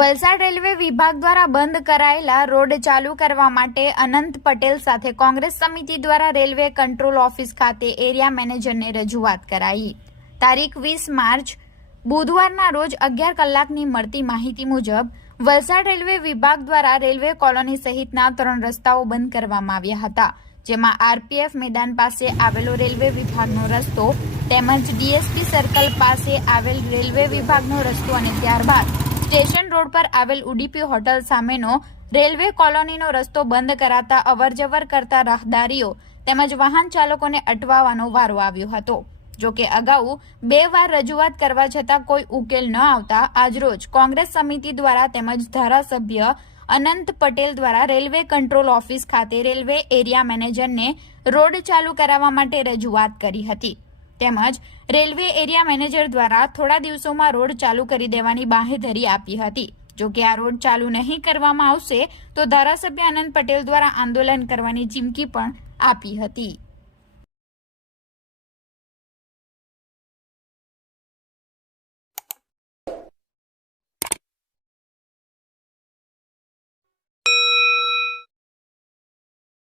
Valsad railway વિભાગ દ્વારા બંધ કરાયેલા રોડ ચાલુ કરવા માટે અનંત પટેલ સાથે કોંગ્રેસ સમિતિ દ્વારા રેલવે કંટ્રોલ ઓફિસ ખાતે એરિયા મેનેજરને રજૂઆત કરાઈ. તારીખ વીસ માર્ચ, બુધવારના રોજ અગિયાર કલાકની મળતી માહિતી મુજબ, વલસાડ રેલવે વિભાગ દ્વારા રેલવે કોલોની સહિતના ત્રણ રસ્તાઓ બંધ કરવામાં આવ્યા હતા, જેમાં આરપીએફ મેદાન પાસે આવેલો રેલવે વિભાગનો રસ્તો તેમજ ડીએસપી સર્કલ પાસે આવેલ રેલવે વિભાગનો રસ્તો અને ત્યારબાદ સ્ટેશન રોડ પર આવેલ ઉડીપી હોટલ સામેનો રેલવે કોલોનીનો રસ્તો બંધ કરાતા અવરજવર કરતા રાહદારીઓ તેમજ વાહન ચાલકોને અટવાવાનો વારો આવ્યો હતો. જો કે અગાઉ બે વાર રજૂઆત કરવા છતાં કોઈ ઉકેલ ન આવતા આજરોજ કોંગ્રેસ સમિતિ દ્વારા તેમજ ધારાસભ્ય અનંત પટેલ દ્વારા રેલવે કંટ્રોલ ઓફિસ ખાતે રેલવે એરિયા મેનેજરને રોડ ચાલુ કરાવવા માટે રજૂઆત કરી હતી. તેમજ રેલવે એરિયા મેનેજર દ્વારા થોડા દિવસોમાં રોડ ચાલુ કરી દેવાની બાહેધરી આપી હતી. જો કે આ રોડ ચાલુ નહીં કરવામાં આવશે, તો ધારાસભ્ય આનંદ પટેલ દ્વારા આંદોલન કરવાની ચીમકી પણ આપી હતી.